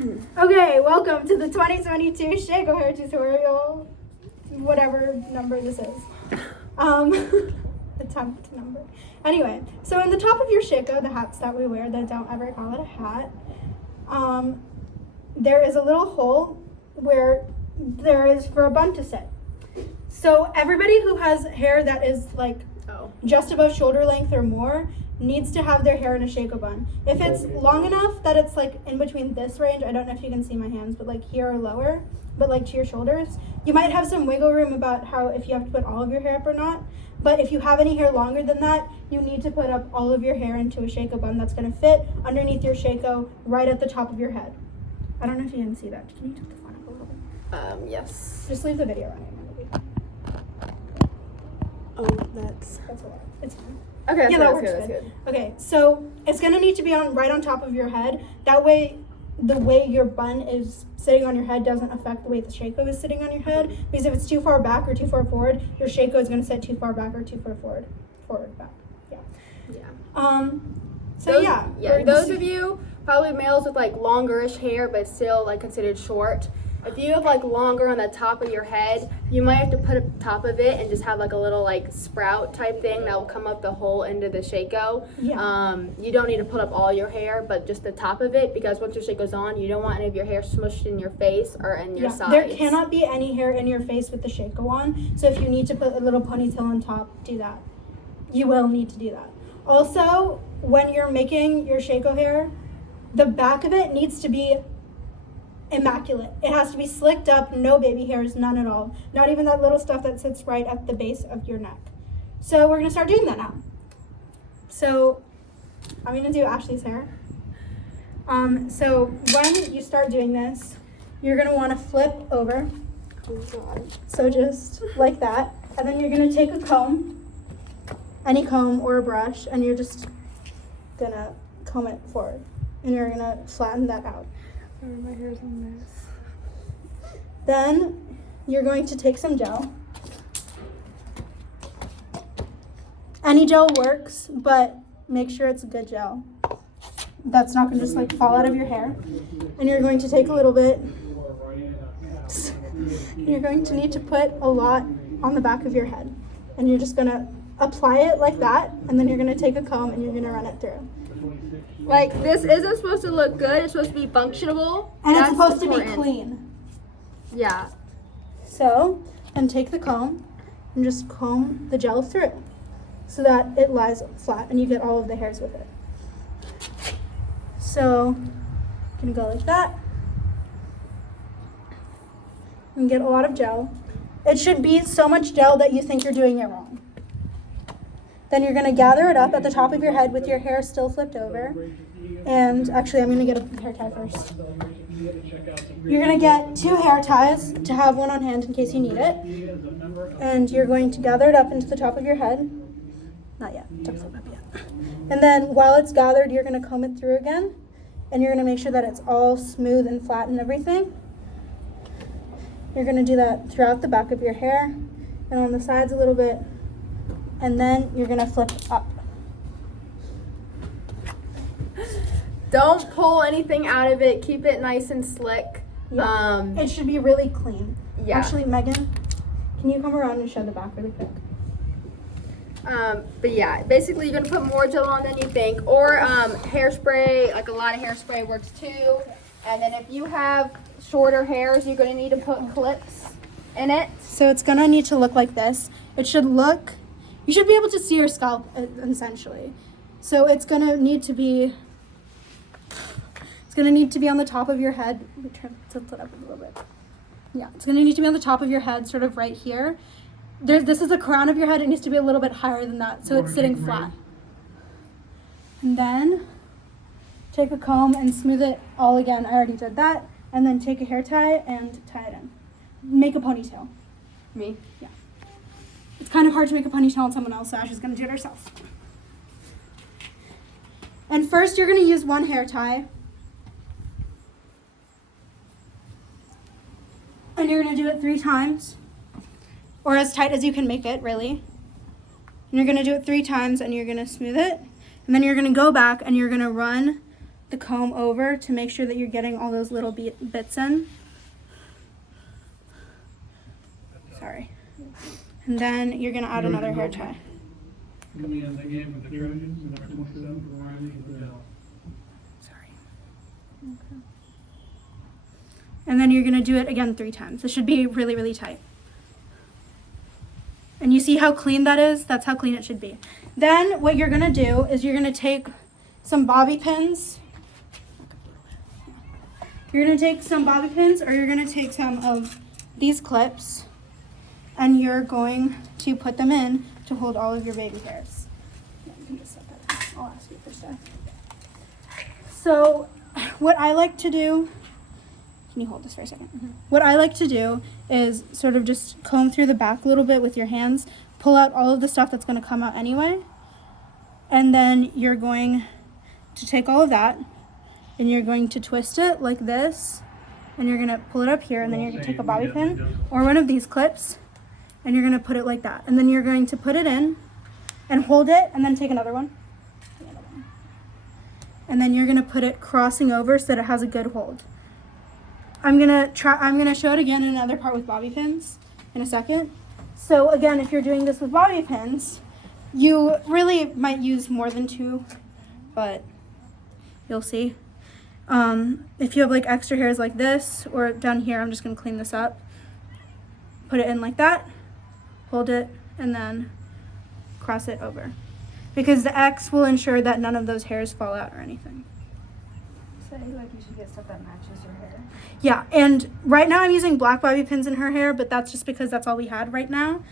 Okay, welcome to the 2022 Shako Hair tutorial, whatever number this is. Attempt number. Anyway, so in the top of your Shako, the hats that we wear that don't ever call it a hat, there is a little hole where there is for a bun to sit. So everybody who has hair that is like just above shoulder length or more needs to have their hair in a Shako bun. If it's long enough that it's like in between this range, I don't know if you can see my hands, but like here or lower, but like to your shoulders, you might have some wiggle room about how if you have to put all of your hair up or not. But if you have any hair longer than that, you need to put up all of your hair into a Shako bun that's gonna fit underneath your Shako right at the top of your head. I don't know if you can see that. Can you tilt the phone up a little bit? Yes. Just leave the video running. Oh, that's a lot. It's fine. okay. Yeah, that works good. Okay, so it's gonna need to be on right on top of your head. That way, the way your bun is sitting on your head doesn't affect the way the Shako is sitting on your head. Because if it's too far back or too far forward, your Shako is gonna sit too far back or too far forward. Forward, back. Yeah. Yeah. So those, yeah. Yeah. Those of you probably males with like longerish hair, but still like considered short. If you have like longer on the top of your head, you might have to put a top of it and just have like a little like sprout type thing that will come up the whole end of the Shako. Yeah. You don't need to put up all your hair, but just the top of it, because once your Shako's on, you don't want any of your hair smushed in your face or in your sides. There cannot be any hair in your face with the Shako on. So if you need to put a little ponytail on top, do that. You will need to do that. Also, when you're making your Shako hair, the back of it needs to be immaculate. It has to be slicked up, no baby hairs, none at all. Not even that little stuff that sits right at the base of your neck. So we're gonna start doing that now. So I'm gonna do Ashley's hair. So when you start doing this, you're gonna wanna flip over. Oh God. So just like that. And then you're gonna take a comb, any comb or a brush, and you're just gonna comb it forward. And you're gonna flatten that out. My hair's on this. Then you're going to take some gel. Any gel works, but make sure it's a good gel. That's not gonna just like fall out of your hair. And you're going to take a little bit. You're going to need to put a lot on the back of your head. And you're just gonna apply it like that, and then you're gonna take a comb and you're gonna run it through. Like, this isn't supposed to look good. It's supposed to be functional. And That's it's supposed important. to be clean. Yeah. So, then take the comb and just comb the gel through so that it lies flat and you get all of the hairs with it. So, you can go like that and get a lot of gel. It should be so much gel that you think you're doing it wrong. Then you're gonna gather it up at the top of your head with your hair still flipped over. And actually, I'm gonna get a hair tie first. You're gonna get 2 hair ties to have one on hand in case you need it. And you're going to gather it up into the top of your head. Not yet, don't flip up yet. And then while it's gathered, you're gonna comb it through again. And you're gonna make sure that it's all smooth and flat and everything. You're gonna do that throughout the back of your hair and on the sides a little bit. And then you're gonna flip up. Don't pull anything out of it. Keep it nice and slick. Yeah. It should be really clean. Yeah. Actually, Megan, can you come around and show the back really quick? But yeah, basically you're gonna put more gel on than you think, or hairspray. Like a lot of hairspray works too. And then if you have shorter hairs, you're gonna need to put clips in it. So it's gonna need to look like this. It should look. You should be able to see your scalp essentially. So it's gonna need to be. It's gonna need to be on the top of your head. Let me tilt it up a little bit. Yeah, it's gonna need to be on the top of your head, sort of right here. This is the crown of your head. It needs to be a little bit higher than that, so it's sitting flat. And then take a comb and smooth it all again. I already did that. And then take a hair tie and tie it in. Make a ponytail. Me? Yeah. It's kind of hard to make a ponytail on someone else, so Ash is gonna do it herself. And first you're gonna use one hair tie. And you're gonna do it 3 times. Or as tight as you can make it, really. And you're gonna do it 3 times and you're gonna smooth it. And then you're gonna go back and you're gonna run the comb over to make sure that you're getting all those little bits in. Sorry. And then you're going to add another hair tie. Coming in the game with the Trojans, number 27 for Riley Brazil. Sorry. Okay. And then you're going to do it again 3 times. It should be really, really tight. And you see how clean that is? That's how clean it should be. Then what you're going to do is you're going to take some bobby pins. You're going to take some bobby pins, or you're going to take some of these clips, and you're going to put them in to hold all of your baby hairs. Yeah, you can just set that down. I'll ask you for stuff. So what I like to do, can you hold this for a second? Mm-hmm. What I like to do is sort of just comb through the back a little bit with your hands, pull out all of the stuff that's going to come out anyway, and then you're going to take all of that, and you're going to twist it like this, and you're going to pull it up here, and then you're going to take a bobby pin or one of these clips, and you're going to put it like that. And then you're going to put it in and hold it, and then take another one. And then you're going to put it crossing over so that it has a good hold. I'm going to show it again in another part with bobby pins in a second. So again, if you're doing this with bobby pins, you really might use more than 2, but you'll see. If you have like extra hairs like this or down here, I'm just going to clean this up. Put it in like that, hold it, and then cross it over. Because the X will ensure that none of those hairs fall out or anything. So I feel like you should get stuff that matches your hair. Yeah, and right now I'm using black bobby pins in her hair, but that's just because that's all we had right now.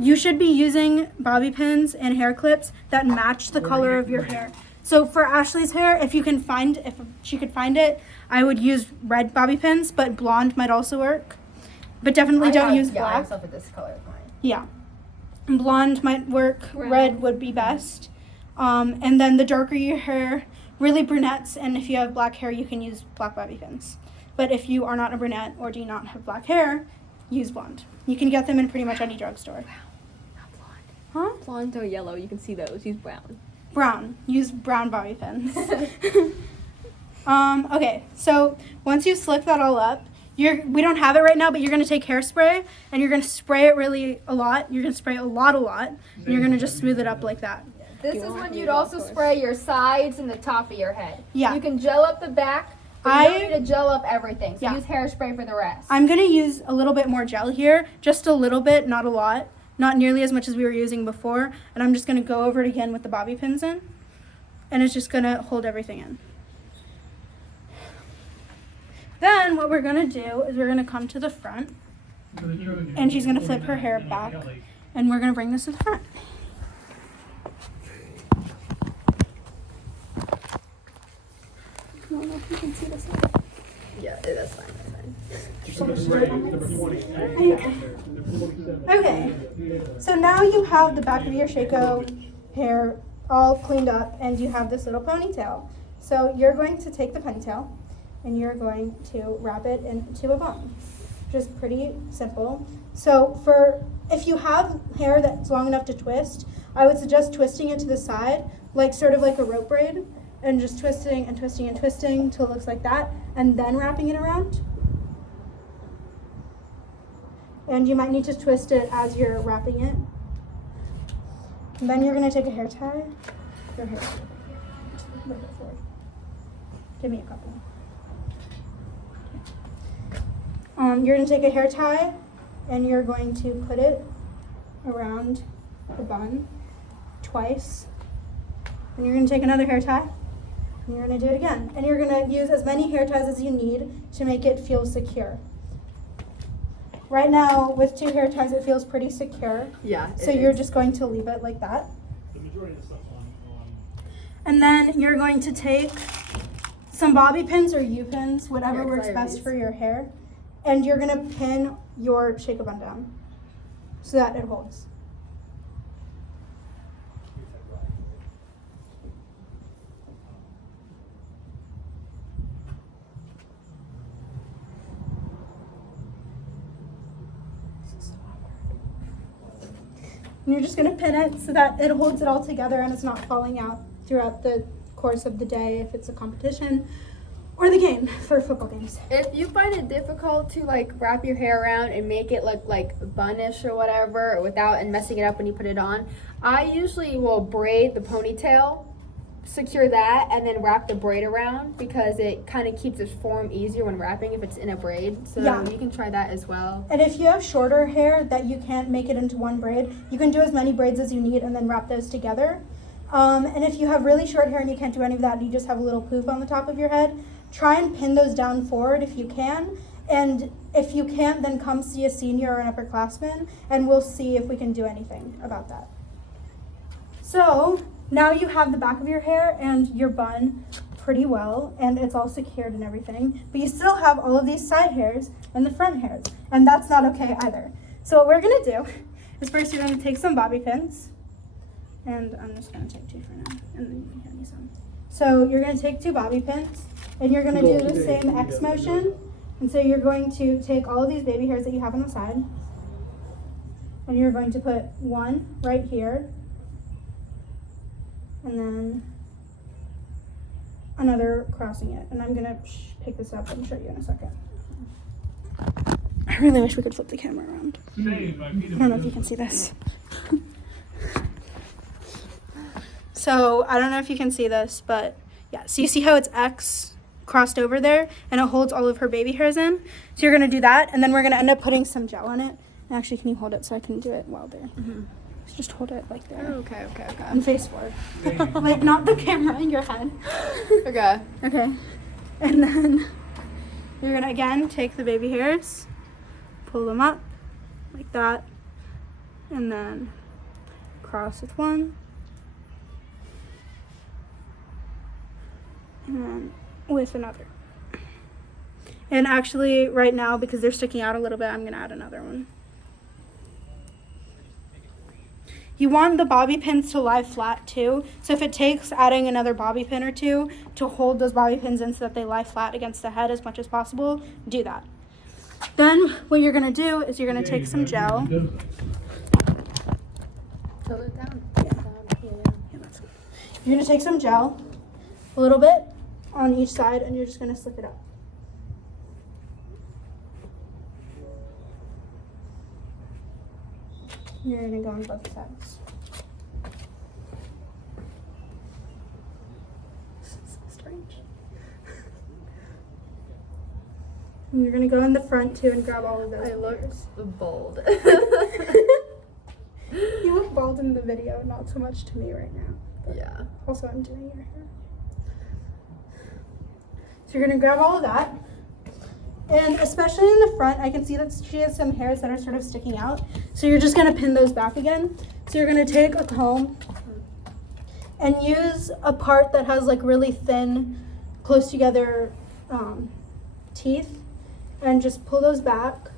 You should be using bobby pins and hair clips that match the color of your hair. So for Ashley's hair, if she could find it, I would use red bobby pins, but blonde might also work. But definitely don't use black. I have stuff with this color of mine. Yeah. Blonde might work, red would be best. And then the darker your hair, really brunettes, and if you have black hair, you can use black bobby pins. But if you are not a brunette or do not have black hair, use blonde. You can get them in pretty much any drugstore. Wow, not blonde. Huh? Blonde or yellow, you can see those. Use brown. Brown. Use brown bobby pins. Okay, so once you slick that all up, we don't have it right now, but you're going to take hairspray, and you're going to spray it really a lot. You're going to spray a lot, and you're going to just smooth it up like that. This is when you'd also spray your sides and the top of your head. Yeah. You can gel up the back, but you don't need to gel up everything. So use hairspray for the rest. I'm going to use a little bit more gel here, just a little bit, not a lot. Not nearly as much as we were using before. And I'm just going to go over it again with the bobby pins in. And it's just going to hold everything in. Then what we're going to do is we're going to come to the front. And she's going to flip her hair back. And we're going to bring this to the front. I don't know if you can see this. Yeah, that's fine. Okay, so now you have the back of your Shako hair all cleaned up, and you have this little ponytail. So you're going to take the ponytail, and you're going to wrap it into a bun. Just pretty simple. So if you have hair that's long enough to twist, I would suggest twisting it to the side, sort of like a rope braid, and just twisting and twisting and twisting until it looks like that, and then wrapping it around. And you might need to twist it as you're wrapping it. And then you're going to take a hair tie. Your hair. Give me a couple. You're going to take a hair tie, and you're going to put it around the bun twice. And you're going to take another hair tie, and you're going to do it again. And you're going to use as many hair ties as you need to make it feel secure. Right now, with 2 hair ties, it feels pretty secure. Yeah. So you're just going to leave it like that. And then you're going to take some bobby pins or U-pins, whatever works best for your hair. And you're going to pin your Shako bun down so that it holds. And you're just going to pin it so that it holds it all together and it's not falling out throughout the course of the day if it's a competition or the game for football games. If you find it difficult to like wrap your hair around and make it look like bunish or whatever without and messing it up when you put it on, I usually will braid the ponytail, secure that, and then wrap the braid around because it kind of keeps its form easier when wrapping if it's in a braid. So Yeah. you can try that as well. And if you have shorter hair that you can't make it into one braid, you can do as many braids as you need and then wrap those together. And if you have really short hair and you can't do any of that and you just have a little poof on the top of your head, try and pin those down forward if you can. And if you can't, then come see a senior or an upperclassman and we'll see if we can do anything about that. So now you have the back of your hair and your bun pretty well, and it's all secured and everything, but you still have all of these side hairs and the front hairs, and that's not okay either. So what we're gonna do is first you're gonna take some bobby pins, and I'm just gonna take 2 for now, and then you can hand me some. So you're gonna take 2 bobby pins, and you're gonna do the same X motion, and so you're going to take all of these baby hairs that you have on the side, and you're going to put one right here, and then another crossing it. And I'm gonna pick this up and show you in a second. I really wish we could flip the camera around. I don't know if you can see this. So I don't know if you can see this, but yeah, so you see how it's X crossed over there and it holds all of her baby hairs in? So you're gonna do that, and then we're gonna end up putting some gel on it. And actually, can you hold it so I can do it while there? Just hold it like there. Okay. And face forward. Like not the camera in your head. Okay. Okay. And then you're gonna again take the baby hairs, pull them up like that, and then cross with one, and then with another. And actually right now, because they're sticking out a little bit, I'm gonna add another one. You want the bobby pins to lie flat too. So if it takes adding another bobby pin or two to hold those bobby pins in so that they lie flat against the head as much as possible, do that. Then what you're gonna do is you're gonna take some gel. Tilt it down. You're gonna take some gel, a little bit on each side, and you're just gonna slick it up. You're gonna go on both sides. This is so strange. And you're gonna go in the front too and grab all of those. I look bold. You look bald in the video, not so much to me right now. But Yeah. also, I'm doing your hair. So you're gonna grab all of that. And especially in the front, I can see that she has some hairs that are sort of sticking out. So you're just gonna pin those back again. So you're gonna take a comb and use a part that has like really thin, close together teeth, and just pull those back.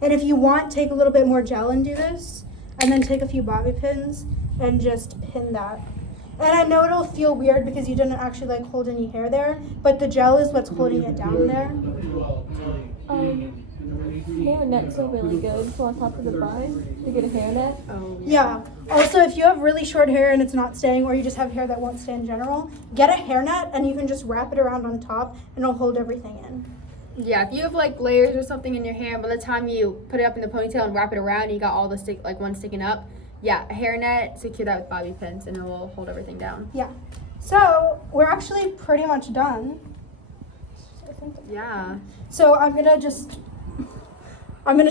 And if you want, take a little bit more gel and do this, and then take a few bobby pins and just pin that. And I know it'll feel weird because you didn't actually like hold any hair there, but the gel is what's holding it down there. Hair nets are really good for on top of the bun to get a hair net. Oh. Yeah. Also, if you have really short hair and it's not staying, or you just have hair that won't stay in general, get a hairnet and you can just wrap it around on top and it'll hold everything in. Yeah, if you have like layers or something in your hair, by the time you put it up in the ponytail and wrap it around, you got all the one sticking up. Yeah, a hairnet, secure that with bobby pins, and it will hold everything down. Yeah. So we're actually pretty much done. Yeah. So I'm gonna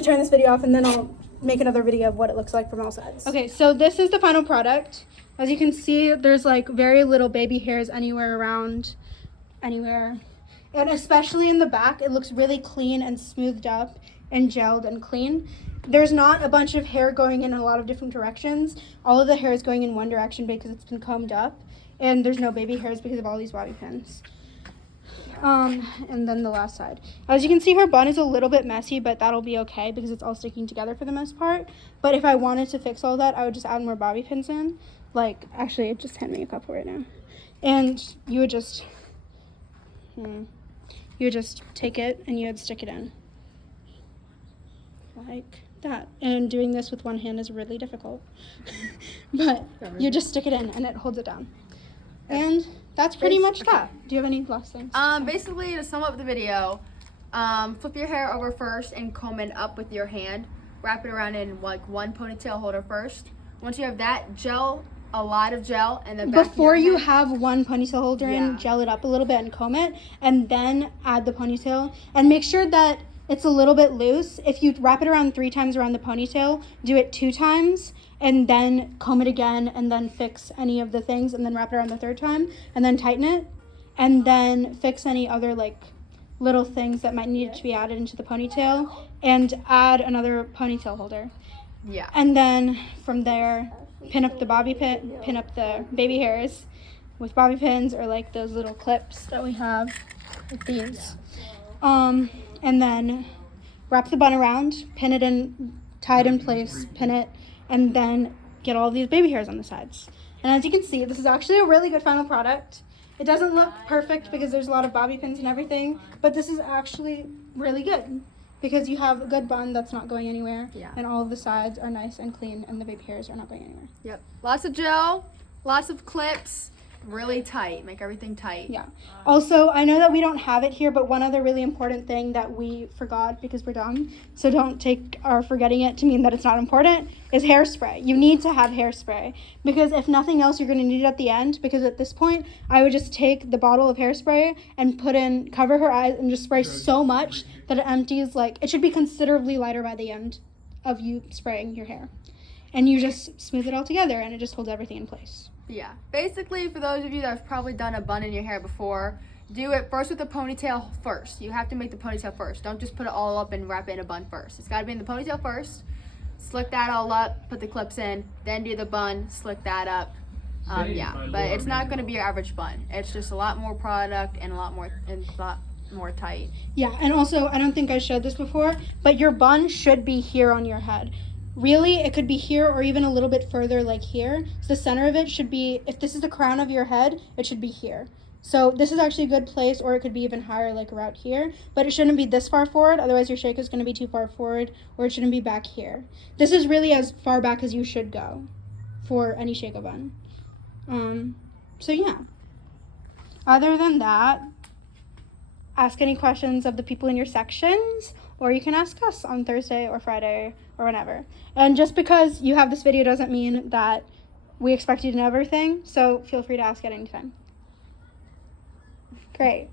turn this video off and then I'll make another video of what it looks like from all sides. Okay, so this is the final product. As you can see, there's like very little baby hairs anywhere. And especially in the back, it looks really clean and smoothed up and gelled and clean. There's not a bunch of hair going in a lot of different directions. All of the hair is going in one direction because it's been combed up. And there's no baby hairs because of all these bobby pins. And then the last side. As you can see, her bun is a little bit messy, but that'll be okay because it's all sticking together for the most part. But if I wanted to fix all that, I would just add more bobby pins in. Like, actually, just hand me a couple right now. And you would just take it and you would stick it in. Like that. And doing this with one hand is really difficult. But you just stick it in and it holds it down. And that's pretty much that. Do you have any last things? Basically, to sum up the video, flip your hair over first and comb it up with your hand. Wrap it around in like one ponytail holder first. Once you have that, gel, a lot of gel, and then Before you have one ponytail holder in, Yeah. gel it up a little bit and comb it, and then add the ponytail. And make sure that it's a little bit loose. If you wrap it around 3 times around the ponytail, do it 2 times, and then comb it again, and then fix any of the things, and then wrap it around the 3rd time, and then tighten it, and then fix any other like little things that might need to be added into the ponytail, and add another ponytail holder. Yeah. And then from there, pin up the baby hairs with bobby pins, or like those little clips that we have with these. And then wrap the bun around, pin it in, tie it in place, pin it, and then get all these baby hairs on the sides. And as you can see, this is actually a really good final product. It doesn't look perfect because there's a lot of bobby pins and everything, but this is actually really good because you have a good bun that's not going anywhere, Yeah. and all of the sides are nice and clean, and the baby hairs are not going anywhere. Yep. Lots of gel, lots of clips, really tight. Make everything tight. Yeah. Also, I know that we don't have it here, but one other really important thing that we forgot because we're dumb, so don't take our forgetting it to mean that it's not important, is hairspray. You need to have hairspray because if nothing else, you're going to need it at the end, because at this point, I would just take the bottle of hairspray and cover her eyes and just spray so much that it empties. Like, it should be considerably lighter by the end of you spraying your hair. And you just smooth it all together, and it just holds everything in place. Yeah. Basically, for those of you that have probably done a bun in your hair before, do it first with the ponytail first. You have to make the ponytail first. Don't just put it all up and wrap it in a bun first. It's got to be in the ponytail first. Slick that all up, put the clips in, then do the bun, slick that up. Yeah, but it's not going to be your average bun. It's just a lot more product and a lot more tight. Yeah, and also, I don't think I showed this before, but your bun should be here on your head. Really, it could be here or even a little bit further, like here. So the center of it should be, if this is the crown of your head, it should be here. So this is actually a good place, or it could be even higher, like around here. But it shouldn't be this far forward, otherwise your shake is going to be too far forward, or it shouldn't be back here. This is really as far back as you should go for any Shako bun. So yeah. Other than that, ask any questions of the people in your sections, or you can ask us on Thursday or Friday or whenever. And just because you have this video doesn't mean that we expect you to know everything, so feel free to ask at any time. Great.